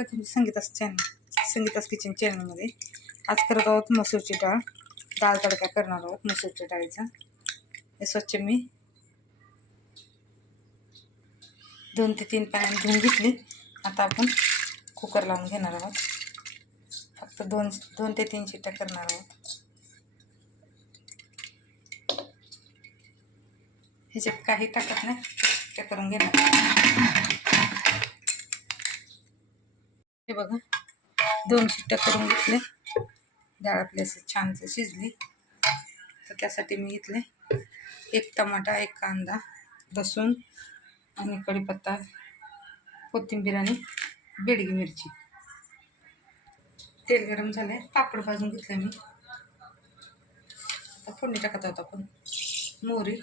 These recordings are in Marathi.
का तुम्ही चॅनल संगीतास किचन चॅनलमध्ये आज करत आहोत मसूरची डाळ. डाळ तडका करणार आहोत मसूरच्या डाळीचा. हे स्वच्छ मी दोन ते तीन पाण्याने धुवून घेतली. आता आपण कुकर लावून घेणार आहोत. फक्त दोन दोन ते तीन शिट्ट्या करणार आहोत. ह्याच्यात काही टाकत नाही ते करून घेणार. हे बघा. दोन शिट्ट्या करून घेतले. डाळ आपली असं छानसं शिजली. तर त्यासाठी मी घेतले एक टमाटा एक कांदा लसूण आणि कढीपत्ता कोथिंबीर आणि बेडगी मिरची. तेल गरम झालं आहे पापड भाजून घेतलं मी. आता फोडणी टाकत आहोत आपण. मोहरी.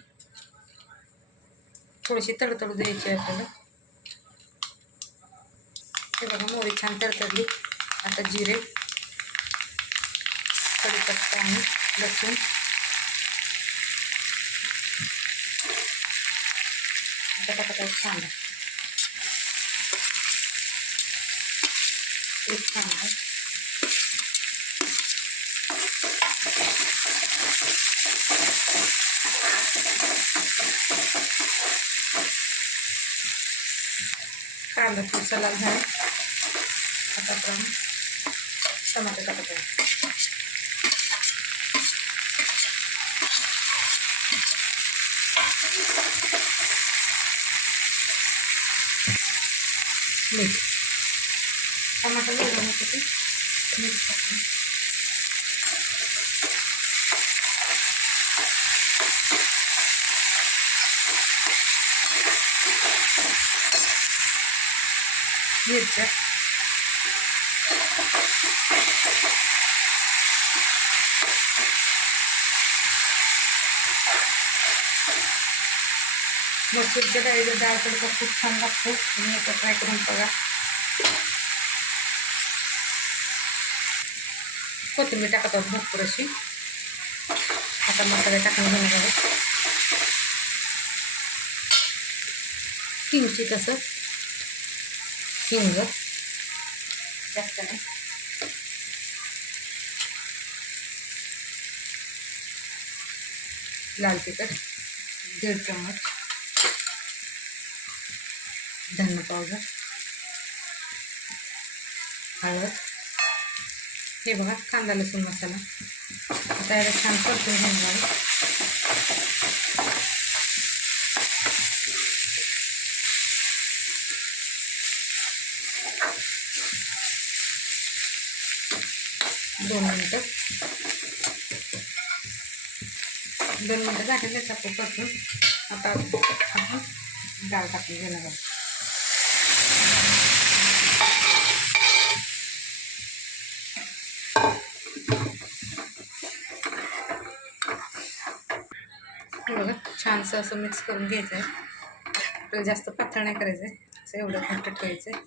थोडीशी तडतडू द्यायची आहे आपल्याला. हे बघा मोहरी छान तरतरली आता जिरे कडीपत्ता आणि लसूण. आता टाकत कांदा. एक कांदा. कांदा थोडासा लाल झाला. आता आपण टमाटे टाकत आहे मीठ टमाटर वेगळं होतं ते मीठ टाकून मिरच्या मसूरच्या डाळीचा डाळ तडका खूप छान लागतो. तुम्ही एकदा ट्राय करून बघा. कोथिंबीर टाकत आहोत भरपूर अशी. आता मसाले टाकून घेणार आहोत. किंचित असं हिंग. जास्त नाही. लाल तिखट दीड चम्मच. धने पावडर. हळद. हे बघा कांदा लसूण मसाला. आता याला छान परतून घेणार दोन मिनटं. दोन मिनटं झालेले टाकू परतून आता आपण डाळ टाकून घेणार आहोत. बघा छानसं असं मिक्स करून घ्यायचं आहे आपल्याला जास्त पातळ नाही करायचं आहे असं एवढं घट्ट ठेवायचं आहे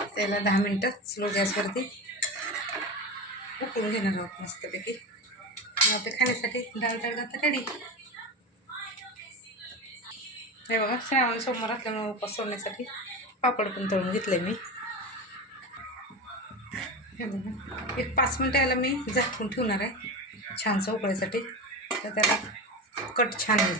त्याला दहा मिनटं स्लो गॅसवरती उकळून घेणार आहोत मस्तपैकी. मग ते खाण्यासाठी डाळ तर रेडी हे बघा श्रावण सोमवार असल्यामुळे उपास सोडण्यासाठी पापड पण तळून घेतले मी. हे बघा एक पाच मिनटं याला मी झाकून ठेवणार आहे छानसं उकळायसाठी तर त्याला कट छान होईल.